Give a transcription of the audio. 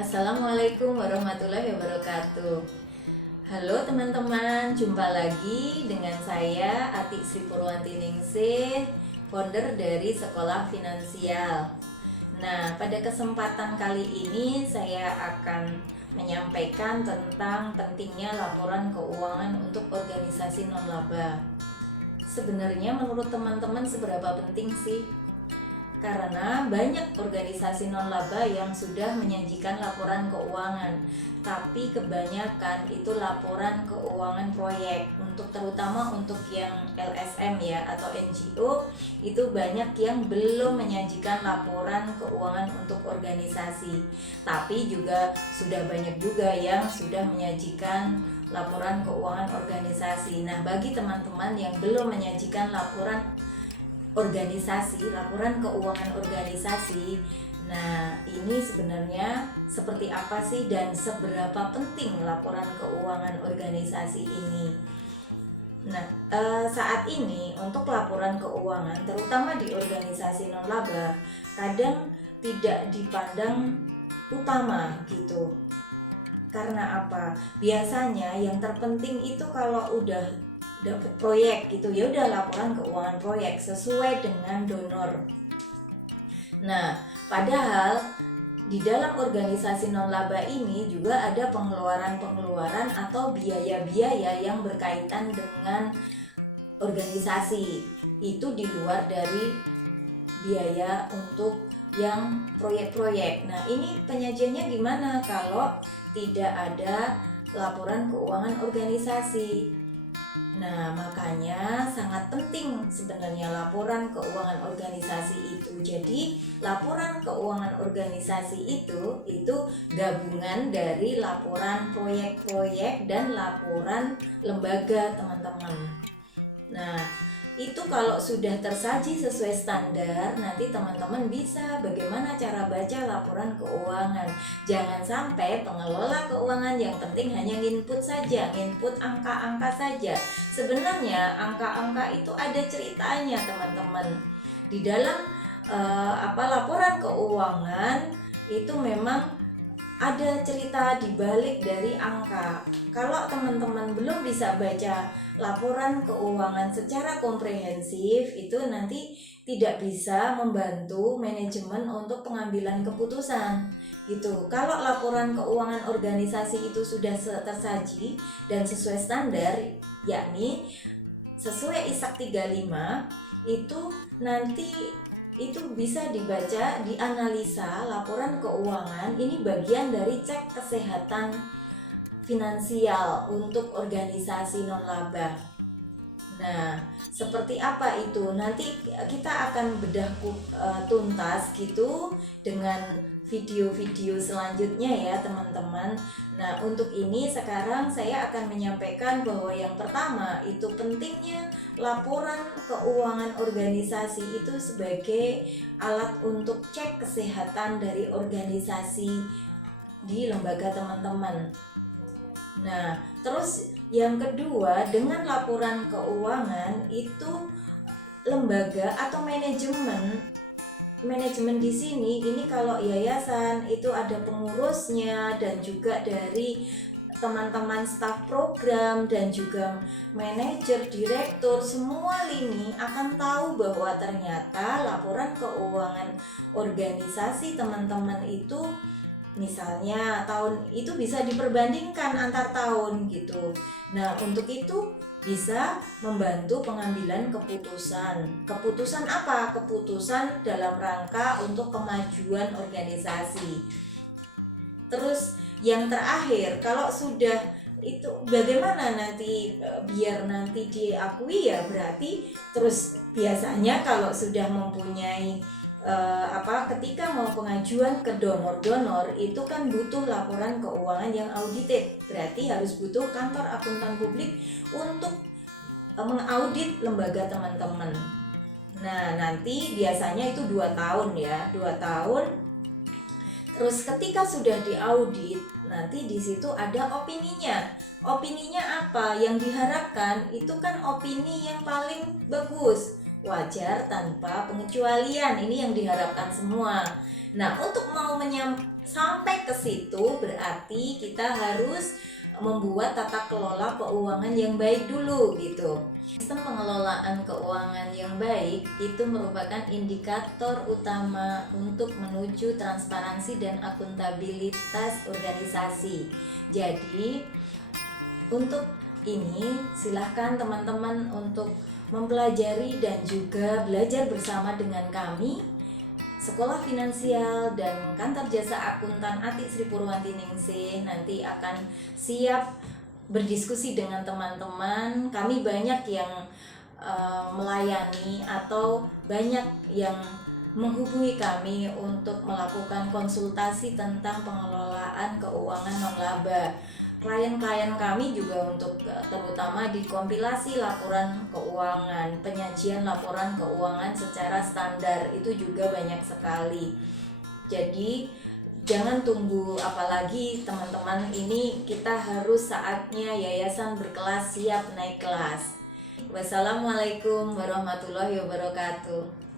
Assalamualaikum warahmatullahi wabarakatuh. Halo teman-teman, jumpa lagi dengan saya Ati Sri Purwanti Ningsih, founder dari Sekolah Finansial. Nah, pada kesempatan kali ini saya akan menyampaikan tentang pentingnya laporan keuangan untuk organisasi non-laba. Sebenarnya menurut teman-teman seberapa penting sih? Karena banyak organisasi non-laba yang sudah menyajikan laporan keuangan, tapi kebanyakan itu laporan keuangan proyek, terutama untuk yang LSM ya atau NGO, itu banyak yang belum menyajikan laporan keuangan untuk organisasi. Tapi juga sudah banyak juga yang sudah menyajikan laporan keuangan organisasi. Nah, bagi teman-teman yang belum menyajikan laporan keuangan organisasi. Nah, ini sebenarnya seperti apa sih dan seberapa penting laporan keuangan organisasi ini? Nah, saat ini untuk laporan keuangan, terutama di organisasi non-laba, kadang tidak dipandang utama gitu. Karena apa? Biasanya yang terpenting itu kalau udah dapat proyek gitu ya udah laporan keuangan proyek sesuai dengan donor. Nah, padahal di dalam organisasi non-laba ini juga ada pengeluaran-pengeluaran atau biaya-biaya yang berkaitan dengan organisasi. Itu di luar dari biaya untuk yang proyek-proyek. Nah, ini penyajiannya gimana kalau tidak ada laporan keuangan organisasi? Nah, makanya sangat penting sebenarnya laporan keuangan organisasi itu. Jadi, laporan keuangan organisasi itu gabungan dari laporan proyek-proyek dan laporan lembaga, teman-teman. Nah, itu kalau sudah tersaji sesuai standar, nanti teman-teman bisa bagaimana cara baca laporan keuangan. Jangan sampai pengelola keuangan yang penting hanya nginput saja, nginput angka-angka saja. Sebenarnya angka-angka itu ada ceritanya, teman-teman. Di dalam laporan keuangan itu memang ada cerita di balik dari angka. Kalau teman-teman belum bisa baca laporan keuangan secara komprehensif, itu nanti tidak bisa membantu manajemen untuk pengambilan keputusan gitu. Kalau laporan keuangan organisasi itu sudah tersaji dan sesuai standar, yakni sesuai ISAK 35, itu nanti itu bisa dibaca, dianalisa laporan keuangan. Ini bagian dari cek kesehatan finansial untuk organisasi non-laba. Nah, seperti apa itu? Nanti kita akan bedah tuntas gitu dengan video-video selanjutnya ya, teman-teman. Nah, untuk ini sekarang saya akan menyampaikan bahwa yang pertama itu pentingnya laporan keuangan organisasi itu sebagai alat untuk cek kesehatan dari organisasi di lembaga teman-teman. Nah, terus yang kedua, dengan laporan keuangan itu lembaga atau manajemen di sini, ini kalau yayasan itu ada pengurusnya dan juga dari teman-teman staf program dan juga manajer, direktur, semua lini akan tahu bahwa ternyata laporan keuangan organisasi teman-teman itu misalnya tahun itu bisa diperbandingkan antar tahun gitu. Nah, untuk itu bisa membantu pengambilan keputusan. Keputusan apa? Keputusan dalam rangka untuk kemajuan organisasi. Terus yang terakhir, kalau sudah itu bagaimana nanti biar nanti diakui ya, berarti terus biasanya kalau sudah mempunyai ketika mau pengajuan ke donor itu kan butuh laporan keuangan yang audited. Berarti harus butuh kantor akuntan publik untuk mengaudit lembaga teman-teman. Nah, nanti biasanya itu 2 tahun ya, 2 tahun. Terus ketika sudah diaudit, nanti di situ ada opininya. Opininya apa? Yang diharapkan itu kan opini yang paling bagus, wajar tanpa pengecualian. Ini yang diharapkan semua. Nah, untuk mau sampai ke situ berarti kita harus membuat tata kelola keuangan yang baik dulu gitu. Sistem pengelolaan keuangan yang baik itu merupakan indikator utama untuk menuju transparansi dan akuntabilitas organisasi. Jadi untuk ini silahkan teman-teman untuk mempelajari dan juga belajar bersama dengan kami Sekolah Finansial dan Kantor Jasa Akuntan Ati Sri Purwanti Ningsih nanti akan siap berdiskusi dengan teman-teman. Kami banyak yang melayani atau banyak yang menghubungi kami untuk melakukan konsultasi tentang pengelolaan keuangan non-laba. Klien-klien kami juga untuk terutama di kompilasi laporan keuangan, penyajian laporan keuangan secara standar itu juga banyak sekali. Jadi jangan tunggu apalagi teman-teman, ini kita harus saatnya Yayasan Berkelas siap naik kelas. Wassalamualaikum warahmatullahi wabarakatuh.